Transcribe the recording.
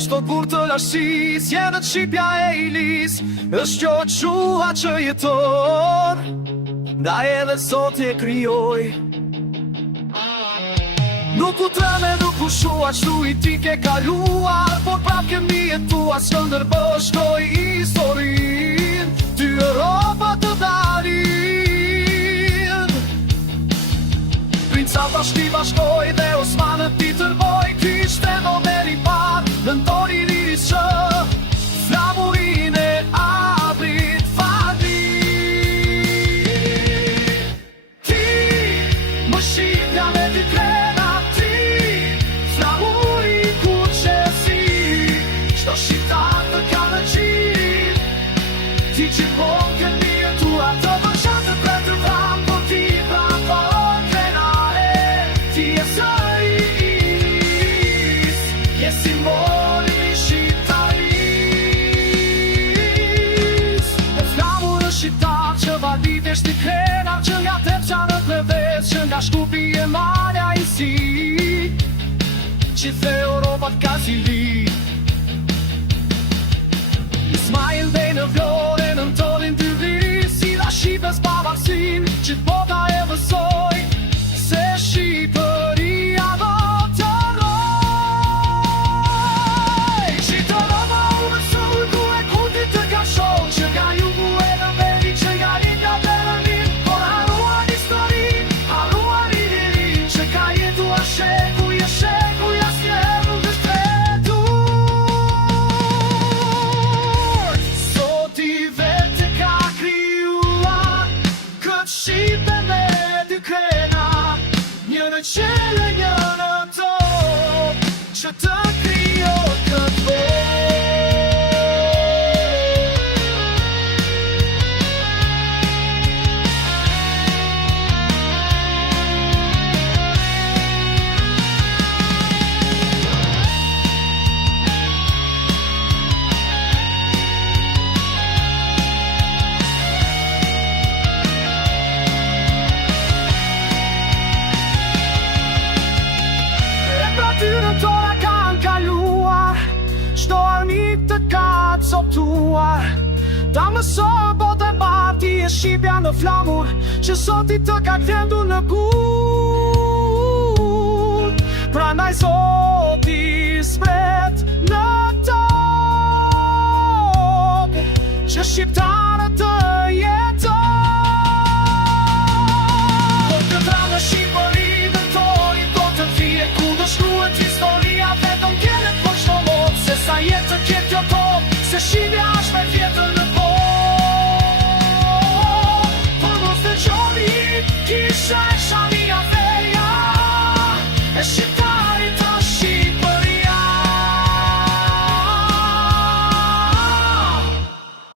është o kur të lashtis, jenë Shqipja e Ilis, është kjo qua që jeton, nda edhe sot e kryoj. Nuk u treme, nuk u shua, qëtu i ti ke kaluar, por prap kemi jetuar, së ndërbështoj historin, ty Europa të darin. Princa bashki bashkoj dhe Osmanët ti tërboj, ky ishte modeli par, në ntori liris që flamurin e abrit fali. Ti, më Shqipja me ti krena ti, flamuri ku që si, qdo shqiptar të ka në qit, ti që bon këni e tua të vëshat të për të vram, por ti vram për krena e, ti e sëris, je simboli i shqiptaris. E flamur është shqiptar që valitesh t'i krenar, që nga Tepçanët në ves, që nga Shkupi e Malja i si, që the Europa t'ka zili. Ismail dhe në Vlorë në nëntorin të viri, si la Shqipës pavarësin, që t'bota e vësoj, se Shqipëria do të roj. Që të Roma u mësuj, ku e kuti të ka shoh, që nga jugu e në veri, që nga rinja dhe në mirë, por haruar historin, haruar i lirin, që ka jetuar shekuj e shekuj, asnjëherë nuk është vetur. Sot i vetë ka krijuar këtë Shqipe me dy krena, një në qele, një në tokë, që të krijoj këtë botë. Tyrën tona kanë kaluar, qdo armik të ka të soptuar, ta mëso botë e parti e Shqipja në flamur, që sot i të ka kthjendu në kur. Prandaj sot i spret në tokë, që shqiptarët të jeton. Po të dramë në Shqipëri dhe tori do të vije, ku do shkruhet historia, vetëm kene po qdo mod, se sa jetë të kjetë jo top, se Shqipja